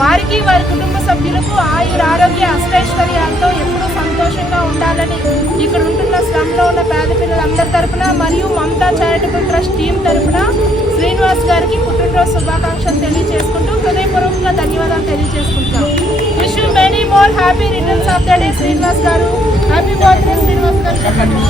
వారికి వారి కుటుంబ సభ్యులకు ఆయుర ఆరోగ్య అష్టైశ్వర్యాలతో ఎప్పుడూ సంతోషంగా ఉండాలని ఇక్కడ ఉంటున్న స్లమ్లో ఉన్న పేద పిల్లలందరి తరపున మరియు మమతా చారిటబుల్ ట్రస్ట్ టీం తరపున శ్రీనివాస్ గారికి పుట్టినరోజు శుభాకాంక్షలు తెలియజేసుకుంటూ హృదయపూర్వకంగా ధన్యవాదాలు తెలియజేసుకుంటాం. Wish you many more happy returns of the day Srinivas గారు. హ్యాపీ బర్త్డే శ్రీనివాస్ గారు. చెప్పండి.